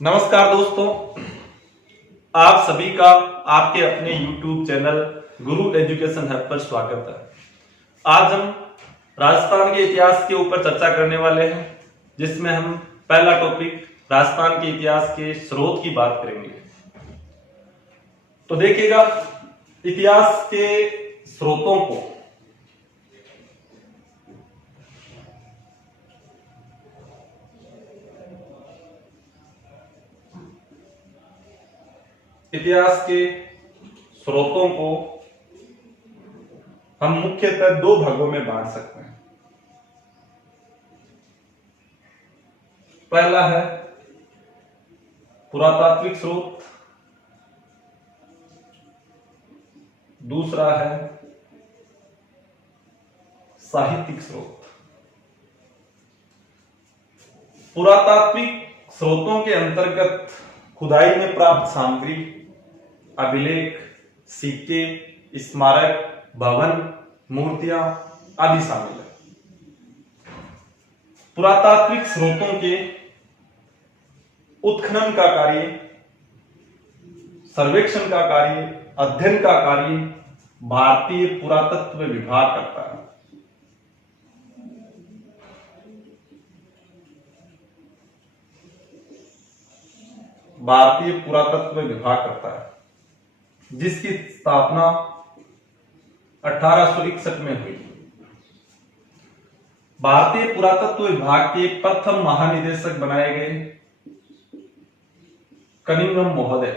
नमस्कार दोस्तों, आप सभी का आपके अपने YouTube चैनल गुरु एजुकेशन हब पर स्वागत है। आज हम राजस्थान के इतिहास के ऊपर चर्चा करने वाले हैं, जिसमें हम पहला टॉपिक राजस्थान के इतिहास के स्रोत की बात करेंगे। तो देखिएगा, इतिहास के स्रोतों को हम मुख्यतः दो भागों में बांट सकते हैं। पहला है पुरातात्विक स्रोत, दूसरा है साहित्यिक स्रोत। पुरातात्विक स्रोतों के अंतर्गत खुदाई में प्राप्त सामग्री, अभिलेख, सिक्के, स्मारक, भवन, मूर्तियां आदि शामिल है। पुरातात्विक स्रोतों के उत्खनन का कार्य, सर्वेक्षण का कार्य, अध्ययन का कार्य भारतीय पुरातत्व विभाग करता है। भारतीय पुरातत्व विभाग करता है, जिसकी स्थापना 1861 में हुई। भारतीय पुरातत्व विभाग के प्रथम महानिदेशक बनाए गए कनिंघम महोदय।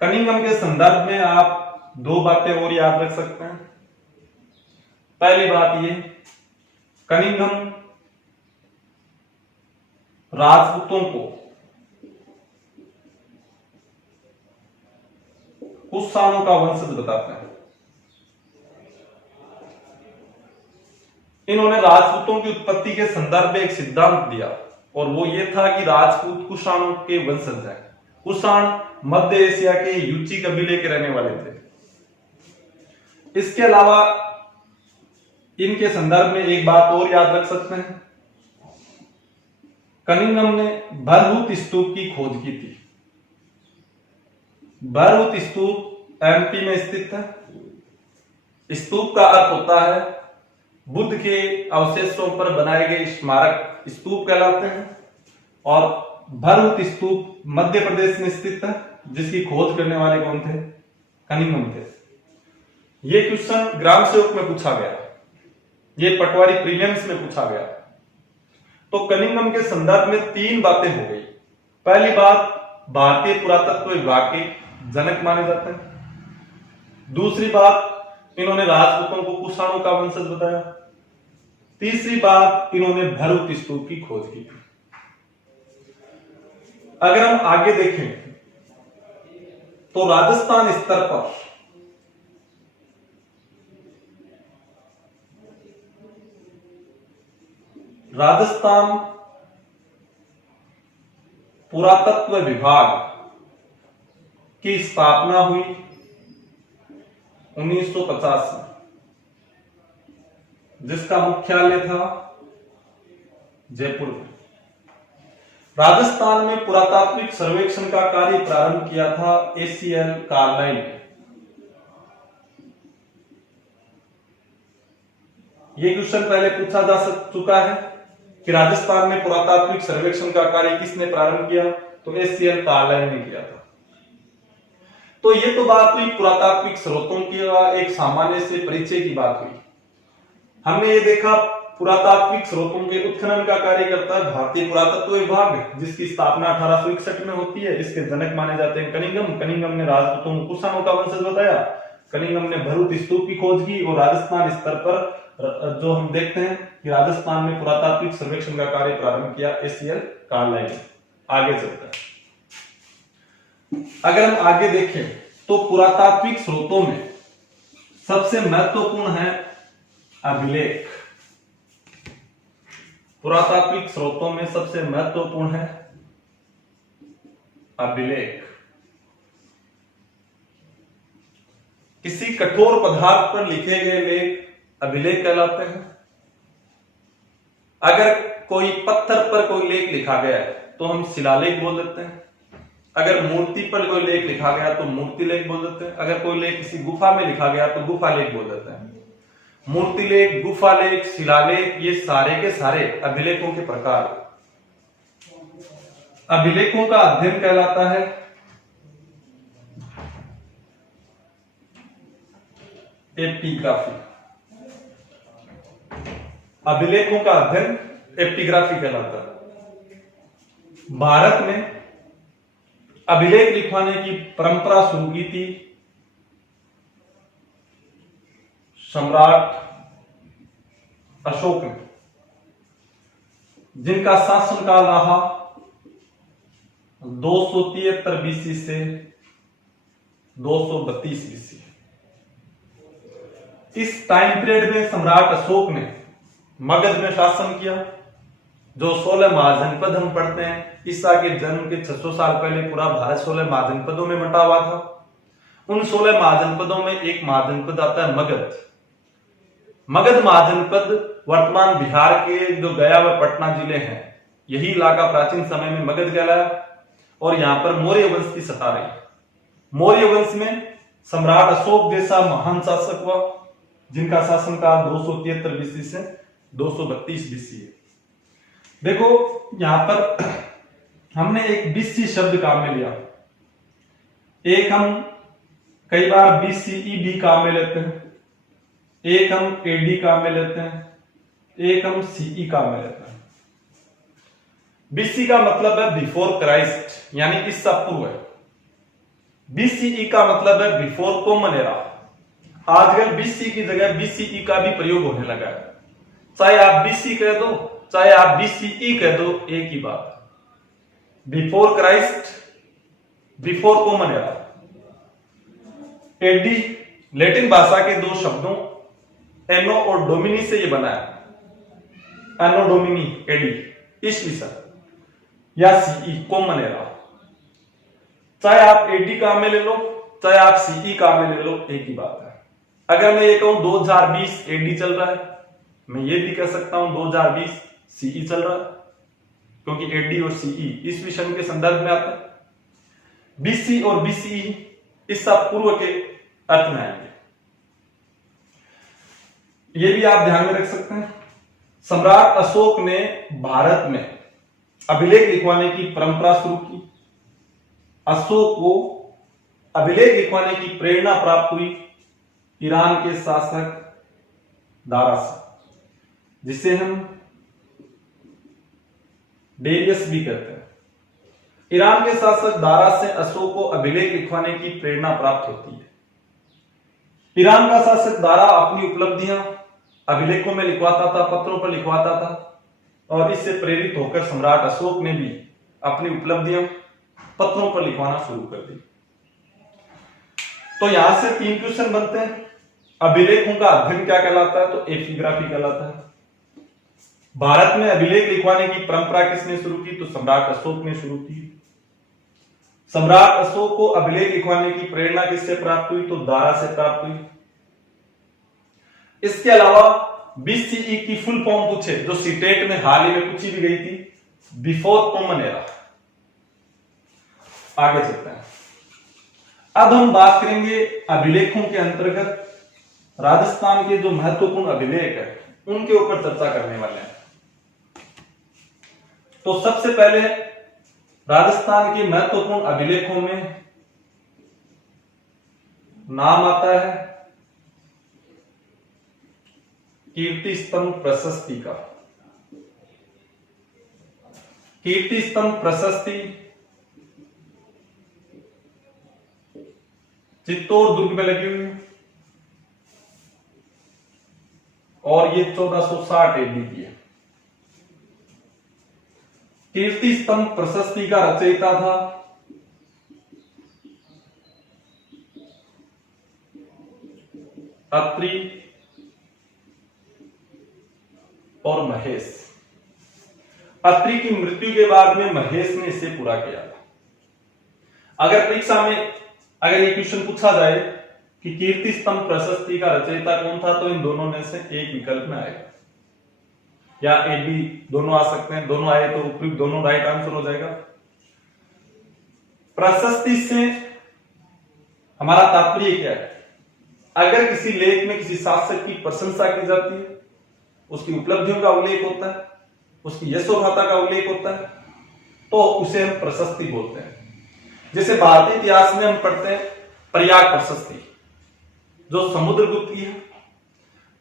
कनिंघम के संदर्भ में आप दो बातें और याद रख सकते हैं। पहली बात ये, कनिंघम राजपूतों को कुषाणों का वंशज बताते हैं। इन्होंने राजपूतों की उत्पत्ति के संदर्भ में एक सिद्धांत दिया, और वो ये था कि राजपूत कुषाणों के वंशज हैं। कुषाण मध्य एशिया के युची कबीले के रहने वाले थे। इसके अलावा इनके संदर्भ में एक बात और याद रख सकते हैं, कनिंघम ने भरहुत स्तूप की खोज की थी। भरहुत स्तूप एमपी में स्थित है। स्तूप का अर्थ होता है बुद्ध के अवशेषों पर बनाए गए स्मारक स्तूप कहलाते हैं, और भरहुत स्तूप मध्य प्रदेश में स्थित है, जिसकी खोज करने वाले कौन थे? कनिंघम थे। ये क्वेश्चन ग्राम सेवक में पूछा गया, ये पटवारी प्रीलिम्स में पूछा गया। तो कनिंघम के संदर्भ में तीन बातें हो गई। पहली बात, भारतीय पुरातत्व विभाग के जनक माने जाते हैं। दूसरी बात, इन्होंने राजपूतों को कुषाणों का वंशज बताया। तीसरी बात, इन्होंने भरहुत स्तूप की खोज की। अगर हम आगे देखें तो राजस्थान स्तर पर राजस्थान पुरातत्व विभाग की स्थापना हुई 1950 में, जिसका मुख्यालय था जयपुर में। राजस्थान में पुरातात्विक सर्वेक्षण का कार्य प्रारंभ किया था ACL कार्लाइल ने। यह क्वेश्चन पहले पूछा जा चुका है कि राजस्थान में पुरातात्विक सर्वेक्षण का कार्य किसने प्रारंभ किया? तो ACL कार्लाइल ने किया था। तो ये तो बात हुई पुरातात्विक स्रोतों की, एक सामान्य से परिचय की बात हुई। हमने ये देखा पुरातात्विक स्रोतों के उत्खनन का कार्य करता है भारतीय पुरातत्व विभाग, जिसकी स्थापना 1861 में होती है। इसके जनक माने जाते हैं कनिंघम। कनिंघम ने राजपूतों को कुषाणों का वंशज बताया। कनिंघम ने भरहुत स्तूप की खोज की, और राजस्थान स्तर पर जो हम देखते हैं कि राजस्थान में पुरातात्विक सर्वेक्षण का कार्य प्रारंभ किया ACL कार्लाइल ने। आगे चलता है, अगर हम आगे देखें तो पुरातात्विक स्रोतों में सबसे महत्वपूर्ण है अभिलेख। पुरातात्विक स्रोतों में सबसे महत्वपूर्ण है अभिलेख। किसी कठोर पदार्थ पर लिखे गए लेख अभिलेख कहलाते हैं। अगर कोई पत्थर पर कोई लेख लिखा गया है तो हम शिलालेख बोल देते हैं। अगर मूर्ति पर कोई लेख लिखा गया तो मूर्ति लेख बोल देते हैं। अगर कोई लेख किसी गुफा में लिखा गया तो गुफा लेख बोल देते हैं। मूर्ति लेख, गुफा लेख, शिलालेख, ये सारे के सारे अभिलेखों के प्रकार। अभिलेखों का अध्ययन कहलाता है एपिग्राफी। अभिलेखों का अध्ययन एपिग्राफी कहलाता है। भारत में अभिलेख लिखवाने की परंपरा शुरू की थी सम्राट अशोक ने, जिनका शासनकाल रहा 273 बीसी से 232 बीसी। इस टाइम पीरियड में सम्राट अशोक ने मगध में शासन किया। जो 16 महाजनपद हम पढ़ते हैं, ईसा के जन्म के 600 साल पहले पूरा भारत 16 महाजनपदों में बंटा हुआ था। उन 16 महाजनपदों में एक महाजनपद आता है मगध। मगध महाजनपद वर्तमान बिहार के जो गया व पटना जिले हैं, यही इलाका प्राचीन समय में मगध कहलाया और यहां पर मौर्य वंश की सत्ता रही। मौर्य वंश में सम्राट अशोक जैसा महान शासक हुआ, जिनका शासनकाल 273 बीसी से 232 बीसी है। देखो यहां पर हमने एक बीसी शब्द काम में लिया। एक हम कई बार बीसीई भी काम में लेते हैं, एक हम एडी काम में लेते हैं, एक हम सीई काम में लेते हैं। बीसी का मतलब है बिफोर क्राइस्ट, यानी ईसा पूर्व है। बीसीई का मतलब है बिफोर कॉमन एरा। आजकल बीसी की जगह बीसीई का भी प्रयोग होने लगा है। चाहे आप बीसी कह दो, चाहे आप बीसीई कह दो, एक ही बात। Before Christ, before common era. AD Latin भाषा के दो शब्दों एनो और डोमिनी से ये बना है। एनो डोमिनी एडी ईस्वी सन, या सीई कॉमन एरा। चाहे आप एडी काम में ले लो, चाहे आप सीई काम में ले लो, एक ही बात है। अगर मैं ये कहूं 2020 एडी चल रहा है, मैं ये भी कह सकता हूं 2020 सीई चल रहा है, क्योंकि एडी और सीई ईस्वी सन के संदर्भ में आता है। बीसी और बीसीई ईसा पूर्व के अर्थ में आएंगे। ये भी आप ध्यान में रख सकते हैं। सम्राट अशोक ने भारत में अभिलेख लिखवाने की परंपरा शुरू की। अशोक को अभिलेख लिखवाने की प्रेरणा प्राप्त हुई ईरान के शासक दारा से, जिसे हम डेरियस भी कहते हैं। ईरान के शासक दारा से अशोक को अभिलेख लिखवाने की प्रेरणा प्राप्त होती है। ईरान का शासक दारा अपनी उपलब्धियां अभिलेखों में लिखवाता था, पत्रों पर लिखवाता था, और इससे प्रेरित होकर सम्राट अशोक ने भी अपनी उपलब्धियां पत्रों पर लिखवाना शुरू कर दी। तो यहां से 3 क्वेश्चन बनते हैं। अभिलेखों का अध्ययन क्या कहलाता है? तो एपिग्राफी कहलाता है। भारत में अभिलेख लिखवाने की परंपरा किसने शुरू की? तो सम्राट अशोक ने शुरू की। सम्राट अशोक को अभिलेख लिखवाने की प्रेरणा किससे प्राप्त हुई? तो दारा से प्राप्त हुई। इसके अलावा बीसीई की फुल फॉर्म पूछे, जो सीटेट में हाल ही में पूछी भी गई थी, बिफोर कॉमन एरा। आगे चलते हैं। अब हम बात करेंगे अभिलेखों के अंतर्गत राजस्थान के जो महत्वपूर्ण अभिलेख है उनके ऊपर चर्चा करने वाले हैं। तो सबसे पहले राजस्थान के महत्वपूर्ण अभिलेखों में नाम आता है कीर्ति स्तंभ प्रशस्ति का। कीर्ति स्तंभ प्रशस्ति चित्तौड़ दुर्ग में लगी हुई है और ये 1460 एडी की है। कीर्ति स्तंभ प्रशस्ति का रचयिता था अत्रि और महेश। अत्रि की मृत्यु के बाद में महेश ने इसे पूरा किया था। अगर परीक्षा में अगर ये क्वेश्चन पूछा जाए कि कीर्ति स्तंभ प्रशस्ति का रचयिता कौन था, तो इन दोनों में से एक विकल्प में आएगा। या ए बी दोनों आ सकते हैं, दोनों आए तो उपयुक्त दोनों राइट आंसर हो जाएगा। प्रशस्ति से हमारा तात्पर्य क्या है? अगर किसी लेख में किसी शासक की प्रशंसा की जाती है, उसकी उपलब्धियों का उल्लेख होता है, उसकी यशोगाथा का उल्लेख होता है, तो उसे हम प्रशस्ति बोलते हैं। जैसे भारतीय इतिहास में हम पढ़ते हैं प्रयाग प्रशस्ति जो समुद्रगुप्त की है,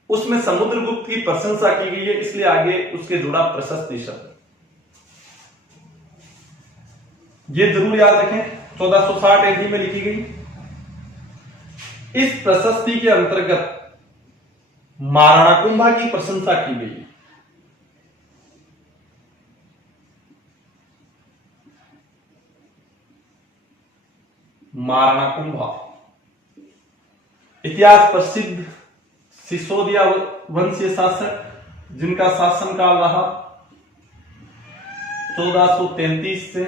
उसमें समुद्रगुप्त की प्रशंसा की गई है, इसलिए आगे उसके जुड़ा प्रशस्ति शब्द। ये जरूर याद रखें, 1460 एडी में लिखी गई। इस प्रशस्ति के अंतर्गत महाराणा कुंभा की प्रशंसा की गई। महाराणा कुंभा इतिहास प्रसिद्ध सिसोदिया वंशीय शासक जिनका शासनकाल रहा 1433 से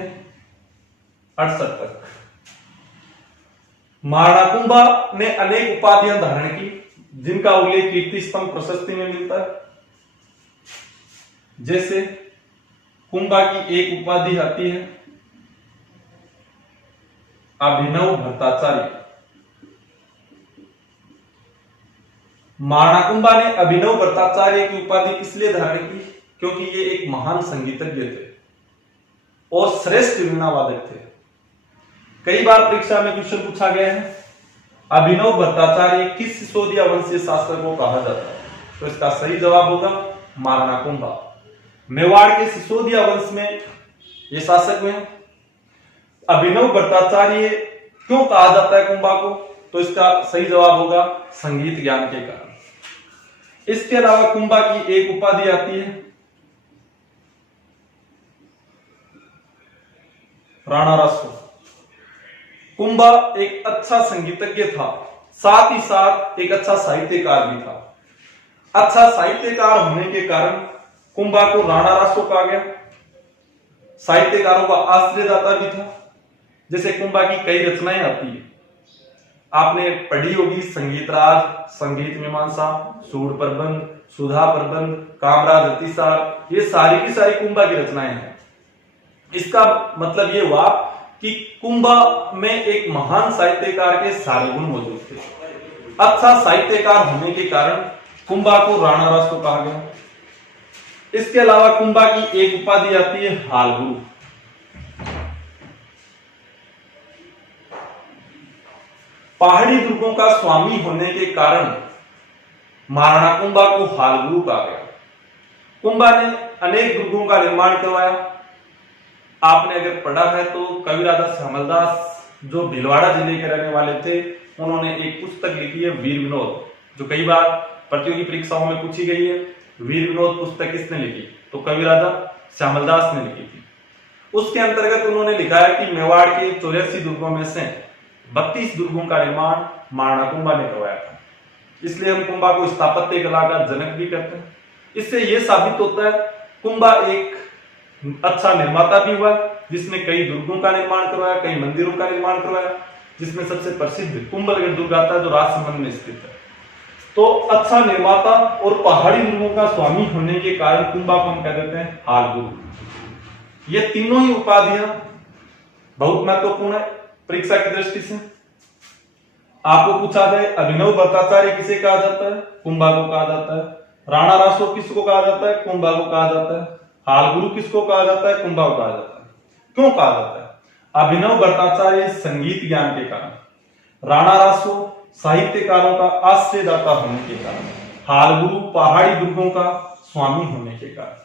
68 तक। महाराणा कुंभा ने अनेक उपाधियां धारण की जिनका उल्लेख कीर्ति स्तंभ प्रशस्ति में मिलता है। जैसे कुंभा की एक उपाधि आती है अभिनव भट्टाचार्य। महाराणा कुंभा ने अभिनव भट्टाचार्य की उपाधि इसलिए धारण की क्योंकि ये एक महान संगीतज्ञ थे और श्रेष्ठ वीणा वादक थे। कई बार परीक्षा में क्वेश्चन पूछा गया है अभिनव भट्टाचार्य किस सिसोदिया वंशीय शासक को कहा जाता है, तो इसका सही जवाब होगा महाराणा कुंभा। मेवाड़ के सिसोदिया वंश में ये शासक हुए। अभिनव भट्टाचार्य क्यों कहा जाता है कुंभा को, तो इसका सही जवाब होगा संगीत ज्ञान के कारण। इसके अलावा कुंभा की एक उपाधि आती है राणा रासो। कुंभा एक अच्छा संगीतज्ञ था, साथ ही साथ एक अच्छा साहित्यकार भी था। अच्छा साहित्यकार होने के कारण कुंभा को राणा रासो कहा गया। साहित्यकारों का आश्रयदाता भी था। जैसे कुंभा की कई रचनाएं आती है, आपने पढ़ी होगी संगीत राज, संगीत मीमांसा, सूर प्रबंध, सुधा प्रबंध, कामराज अतिसार, ये सारी की सारी कुंभा की रचनाएं हैं। इसका मतलब ये हुआ कि कुंभा में एक महान साहित्यकार के सारे गुण मौजूद थे। अच्छा साहित्यकार होने के कारण कुंभा को राणा रासो कहा गया। इसके अलावा कुंभा की एक उपाधि आती है हालगुरु। पहाड़ी दुर्गों का स्वामी होने के कारण महाराणा कुंभा को हालगुरु कहा गया। कुंभा ने अनेक दुर्गों का निर्माण करवाया। आपने अगर पढ़ा है तो कवि राजा श्यामलदास जो भीलवाड़ा जिले के रहने वाले थे, उन्होंने एक पुस्तक लिखी है वीर विनोद, जो कई बार प्रतियोगी परीक्षाओं में पूछी गई है। वीर विनोद पुस्तक किसने लिखी, तो कवि राजा श्यामलदास ने लिखी थी। उसके अंतर्गत उन्होंने लिखा है कि मेवाड़ के 84 दुर्गों में से 32 दुर्गों का निर्माण महाराणा कुंभा ने करवाया था। इसलिए हम कुंभा को स्थापत्य कला का जनक भी कहते हैं। इससे यह साबित होता है कुंभा एक अच्छा निर्माता भी हुआ, जिसने कई दुर्गों का निर्माण करवाया, कई मंदिरों का निर्माण करवाया, जिसमें सबसे प्रसिद्ध कुंभलगढ़ दुर्ग आता है जो राजसमंद में स्थित है। तो अच्छा निर्माता और पहाड़ी दुर्गों का स्वामी होने के कारण कुंभा को हम कह देते हैं हालगुरु। ये तीनों ही उपाधियां बहुत महत्वपूर्ण है परीक्षा की दृष्टि से। आपको पूछा जाए अभिनव भट्टाचार्य किसे कहा जाता है, कुंभा को कहा जाता है। राणा रासो किसको कहा जाता है, कुंभा को कहा जाता है। हालगुरु किसको कहा जाता है, कुंभा को कहा जाता है। क्यों कहा जाता है? अभिनव भट्टाचार्य संगीत ज्ञान के कारण, राणा रासो साहित्यकारों का आश्रयदाता होने के कारण, हालगुरु पहाड़ी दुर्गों का स्वामी होने के कारण।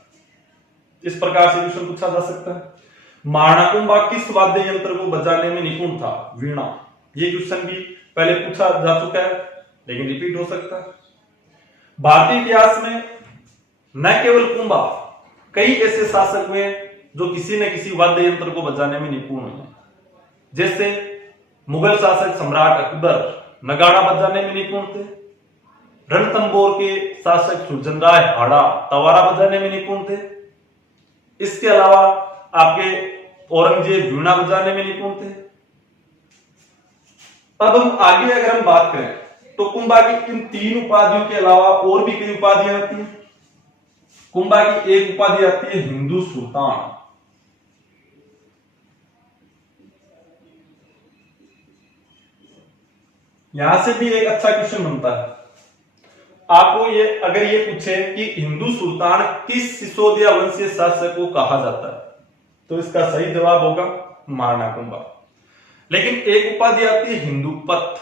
इस प्रकार से क्वेश्चन पूछा जा सकता है। महाराणा कुंभा किस वाद्य यंत्र को बजाने में निपुण था? वीणा। ये क्वेश्चन भी पहले पूछा जा चुका है लेकिन रिपीट हो सकता है। भारतीय इतिहास में न केवल कुंभा, कई ऐसे शासक हुए जो किसी न किसी वाद्य यंत्र को बजाने में निपुण हुए। जैसे मुगल शासक सम्राट अकबर नगाड़ा बजाने में निपुण थे। रणथंबोर के शासक सुरजन राय हाड़ा तवारा बजाने में निपुण थे। इसके अलावा आपके औरंगजेब वीणा बजाने में निपुण थे। अब हम आगे अगर हम बात करें तो कुंभा की इन तीन उपाधियों के अलावा और भी कई उपाधियां आती हैं। कुंभा की एक उपाधि आती है हिंदू सुल्तान। यहां से भी एक अच्छा क्वेश्चन बनता है आपको, ये अगर ये पूछे कि हिंदू सुल्तान किस सिसोदिया वंशीय शासक को कहा जाता है, तो इसका सही जवाब होगा महाराणा कुंभा। लेकिन एक उपाधि आती है हिंदूपत।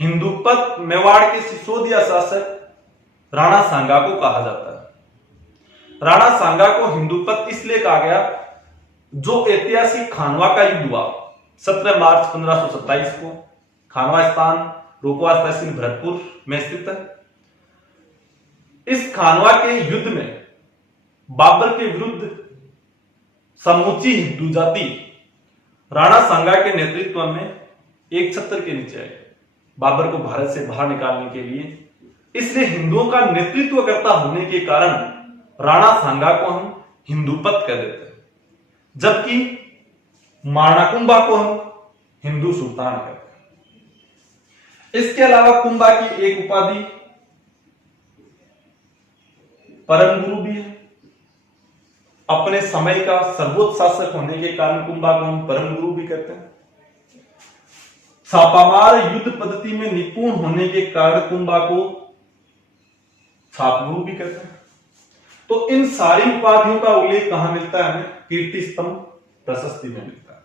हिंदूपत मेवाड़ के सिसोदिया शासक राणा सांगा को कहा जाता है। राणा सांगा को हिंदूपत इसलिए कहा गया, जो ऐतिहासिक खानवा का युद्ध हुआ 17 मार्च 1527 को, खानवा स्थान रोपवा तहसील भरतपुर में स्थित है। इस खानवा के युद्ध में बाबर के विरुद्ध समूची हिंदू जाति राणा सांगा के नेतृत्व में एक छत्र के नीचे आई बाबर को भारत से बाहर निकालने के लिए। इसलिए हिंदुओं का नेतृत्व करता होने के कारण राणा सांगा को हम हिंदूपत कह देते हैं, जबकि महाराणा कुंभा को हम हिंदू सुल्तान कहते हैं। इसके अलावा कुंभा की एक उपाधि परम गुरु भी है। अपने समय का सर्वोच्च शासक होने के कारण कुंभा को हम परम गुरु भी कहते हैं। छापामार युद्ध पद्धति में निपुण होने के कारण कुंभा को छाप गुरु भी कहते हैं। तो इन सारी उपाधियों का उल्लेख कहां मिलता है हमें? कीर्ति स्तंभ प्रशस्ति में मिलता है।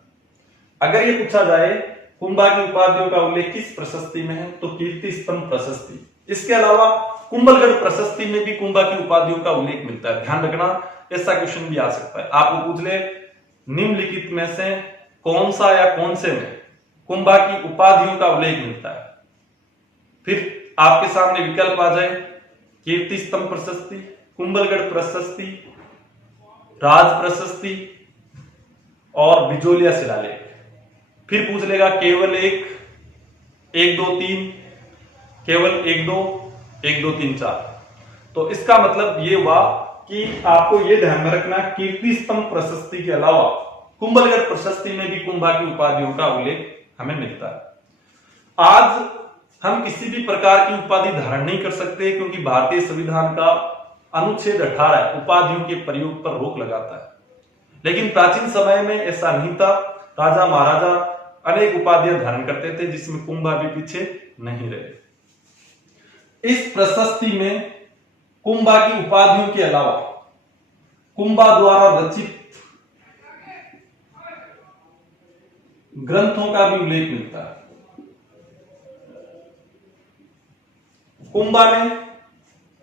अगर ये पूछा जाए कुंभा की उपाधियों का उल्लेख किस प्रशस्ति में है, तो कीर्ति स्तंभ प्रशस्ति। इसके अलावा कुंभलगढ़ प्रशस्ति में भी कुंभा की उपाधियों का उल्लेख मिलता है। ध्यान रखना, ऐसा क्वेश्चन भी आ सकता है, आपको पूछ ले निम्नलिखित में से कौन सा या कौन से में कुंभा की उपाधियों का उल्लेख मिलता है। फिर आपके सामने विकल्प आ जाए कीर्ति स्तंभ प्रशस्ति, कुंभलगढ़ प्रशस्ति, राज प्रशस्ति और बिजोलिया शिलालेख। फिर पूछ लेगा केवल एक 1 2 3, केवल 1 2 1 2 3 4। तो इसका मतलब ये हुआ कि आपको ये ध्यान में रखना, कीर्ति स्तंभ प्रशस्ति के अलावा कुंभलगढ़ प्रशस्ति में भी कुंभा की उपाधियों का उल्लेख हमें मिलता है। आज हम किसी भी प्रकार की उपाधि धारण नहीं कर सकते, क्योंकि भारतीय संविधान का अनुच्छेद 18 उपाधियों के प्रयोग पर रोक लगाता है। लेकिन प्राचीन समय में ऐसा नहीं था। राजा महाराजा अनेक उपाधियां धारण करते थे, जिसमें कुंभा भी पीछे नहीं रहे। इस प्रशस्ति में कुंभा की उपाधियों के अलावा कुंभा द्वारा रचित ग्रंथों का भी उल्लेख मिलता है। कुंभा ने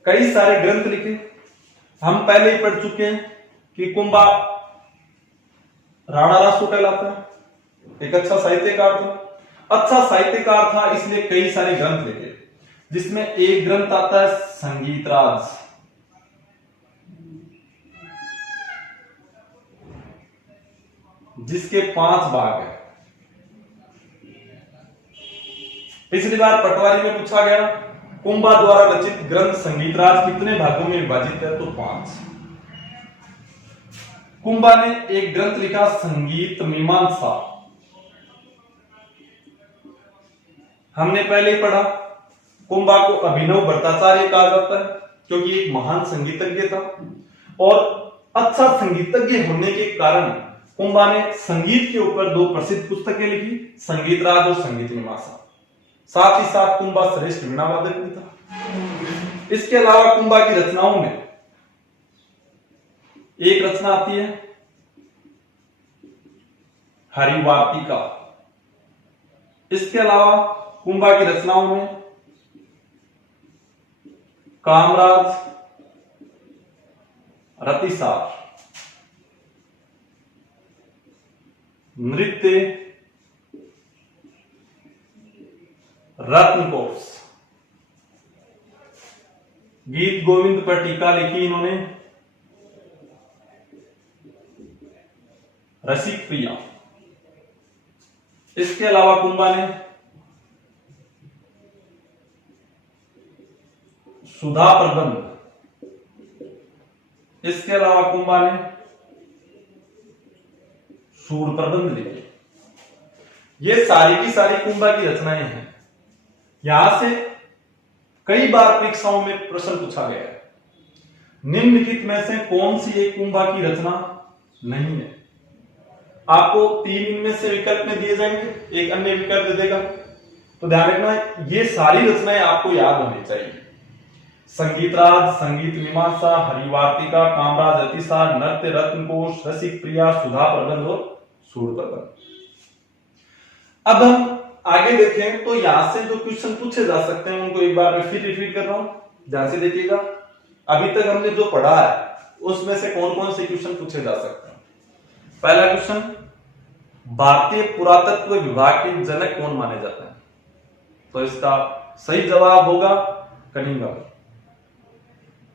कई सारे ग्रंथ लिखे। हम पहले ही पढ़ चुके हैं कि कुंभा राणा रासो कहलाता है, एक अच्छा साहित्यकार था। अच्छा साहित्यकार था इसलिए कई सारे ग्रंथ लिखे, जिसमें एक ग्रंथ आता है संगीत राज। जिसके 5 भाग है। पिछली बार पटवारी में पूछा गया कुंभा द्वारा रचित ग्रंथ संगीतराज कितने भागों में विभाजित है, तो 5। कुंभा ने एक ग्रंथ लिखा संगीत मीमांसा। हमने पहले ही पढ़ा कुंभा को अभिनव भट्टाचार्य कहा जाता है, क्योंकि एक महान संगीतज्ञ था और अच्छा संगीतज्ञ होने के कारण कुंभा ने संगीत के ऊपर 2 प्रसिद्ध पुस्तकें लिखी, संगीतराज और संगीत मीमांसा। साथ ही साथ कुंभा श्रेष्ठ वीणा वादक भी था। इसके अलावा कुंभा की रचनाओं में एक रचना आती है हरिवार्तिका। इसके अलावा कुंभा की रचनाओं में कामराज, रतिसार, नृत्य, रत्नकोश, गीत गोविंद पर टीका लिखी इन्होंने रसिक प्रिया। इसके अलावा कुंभा ने सुधा प्रबंध। इसके अलावा कुंभा ने सूर प्रबंध लिखे। ये सारी की सारी कुंभा की रचनाएं हैं। यहां से कई बार परीक्षाओं में प्रश्न पूछा गया है। निम्नलिखित में से कौन सी एक कुंभा की रचना नहीं है? आपको 3 इनमें से विकल्प में दिए जाएंगे, एक अन्य विकल्प दे देगा। तो ध्यान रखना, ये सारी रचनाएं आपको याद होनी चाहिए। संगीतराज, संगीत मीमांसा, हरिवार्तिका, कामराज अतिसार, नृत्य रत्नकोश, रसिक प्रिया, सुधा प्रबंध और सूर प्रबंध। अब हम आगे देखें तो यहां से जो क्वेश्चन पूछे जा सकते हैं उनको एक बार फिर रिपीट कर रहा हूं, ध्यान से देखिएगा। अभी तक हमने जो पढ़ा है उसमें से कौन कौन से क्वेश्चन पूछे जा सकते हैं। पहला क्वेश्चन, भारतीय पुरातत्व विभाग के जनक कौन माने जाते हैं? तो इसका सही जवाब होगा कनिंघम।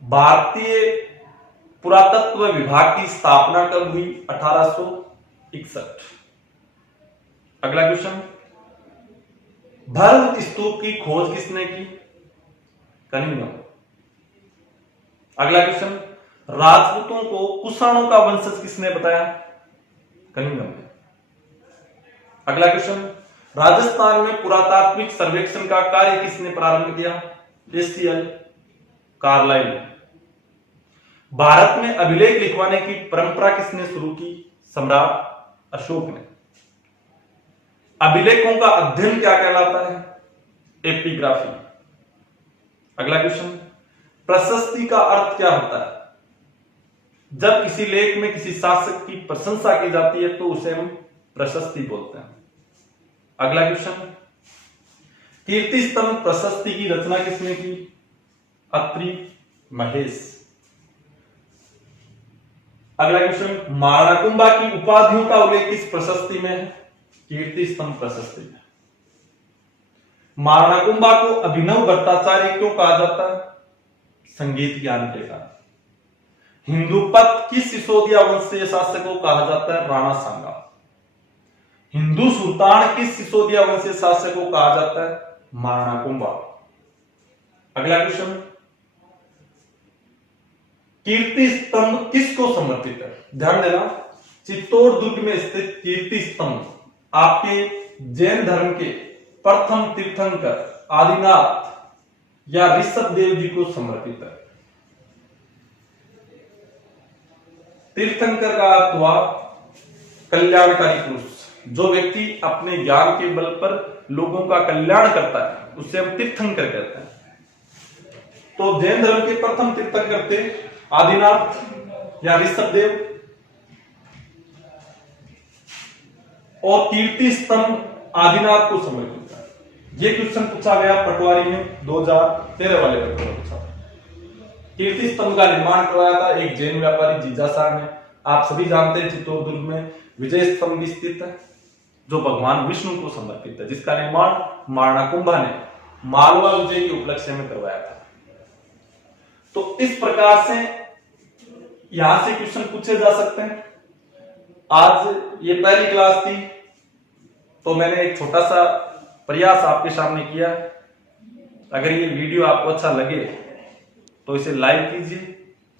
भारतीय पुरातत्व विभाग की स्थापना कब हुई? 1861। अगला क्वेश्चन, भरत स्तूप की खोज किसने की? कनिंघम। अगला क्वेश्चन, राजपूतों को कुषाणों का वंशज किसने बताया? कनिंघम ने। अगला क्वेश्चन, राजस्थान में पुरातात्विक सर्वेक्षण का कार्य किसने प्रारंभ किया? ACL Carlisle. भारत में अभिलेख लिखवाने की परंपरा किसने शुरू की? सम्राट अशोक ने। अभिलेखों का अध्ययन क्या कहलाता है? एपिग्राफी। अगला क्वेश्चन, प्रशस्ति का अर्थ क्या होता है? जब किसी लेख में किसी शासक की प्रशंसा की जाती है तो उसे हम प्रशस्ति बोलते हैं। अगला क्वेश्चन, कीर्ति स्तंभ प्रशस्ति की रचना किसने की? अत्रि महेश। अगला क्वेश्चन, महाराणा कुंभा की उपाधियों का उल्लेख किस प्रशस्ति में है? कीर्ति स्तंभ प्रशस्ति में। महाराणा कुंभा को अभिनव भट्टाचार्य क्यों कहा जाता है? संगीत ज्ञान के कारण। हिंदूपत किस सिसोदिया वंशीय शासक को कहा जाता है? राणा सांगा। हिंदू सुल्तान किस सिसोदिया वंशीय शासक को कहा जाता है? महाराणा कुंभा। अगला क्वेश्चन, कीर्ति स्तंभ किसको समर्पित है? ध्यान देना, चित्तौड़ दुर्ग में स्थित कीर्ति स्तंभ आपके जैन धर्म के प्रथम तीर्थंकर आदिनाथ या ऋषभ देव जी को समर्पित है। तीर्थंकर का अर्थ हुआ कल्याणकारी पुरुष। जो व्यक्ति अपने ज्ञान के बल पर लोगों का कल्याण करता है उसे हम तीर्थंकर कहते हैं। तो जैन धर्म के प्रथम तीर्थंकर थे आदिनाथ या ऋषभ देव। और कीर्ति स्तंभ आदिनाथ को समर्पित है। ये क्वेश्चन पूछा गया पटवारी में 2013 वाले पेपर में पूछा। कीर्ति स्तंभ का निर्माण करवाया था एक जैन व्यापारी जीजाशाह ने। आप सभी जानते हैं चित्तौड़ दुर्ग में विजय स्तंभ स्थित है जो भगवान विष्णु को समर्पित है, जिसका निर्माण महाराणा कुंभा ने मालवा विजय के उपलक्ष्य में करवाया था। तो इस प्रकार से यहां से क्वेश्चन पूछे जा सकते हैं। आज ये पहली क्लास थी तो मैंने एक छोटा सा प्रयास आपके सामने किया। अगर ये वीडियो आपको अच्छा लगे तो इसे लाइक कीजिए,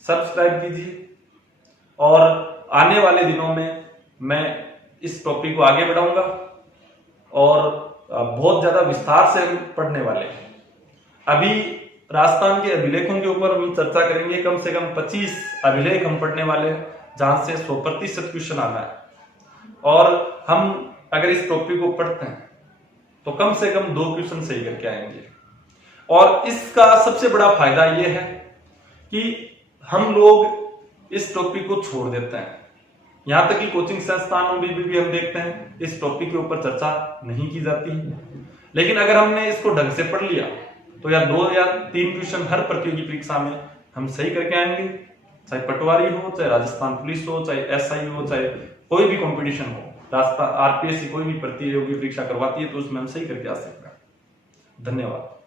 सब्सक्राइब कीजिए और आने वाले दिनों में मैं इस टॉपिक को आगे बढ़ाऊंगा और बहुत ज्यादा विस्तार से हम पढ़ने वाले हैं। अभी राजस्थान के अभिलेखों के ऊपर हम चर्चा करेंगे। कम से कम 25 अभिलेख हम पढ़ने वाले हैं जहां से 100% क्वेश्चन आना है। और हम अगर इस टॉपिक को पढ़ते हैं तो कम से कम 2 क्वेश्चन सही करके आएंगे। और इसका सबसे बड़ा फायदा यह है कि हम लोग इस टॉपिक को छोड़ देते हैं। यहां तक कि कोचिंग संस्थानों में भी हम देखते हैं इस टॉपिक के ऊपर चर्चा नहीं की जाती। लेकिन अगर हमने इसको ढंग से पढ़ लिया तो या 2 या 3 क्वेश्चन हर प्रतियोगी परीक्षा में हम सही करके आएंगे। चाहे पटवारी हो, चाहे राजस्थान पुलिस हो, चाहे एसआई हो, चाहे कोई भी कंपटीशन हो, राजस्थान आरपीएससी कोई भी प्रतियोगी परीक्षा करवाती है तो उसमें हम सही करके आ सकते हैं। धन्यवाद।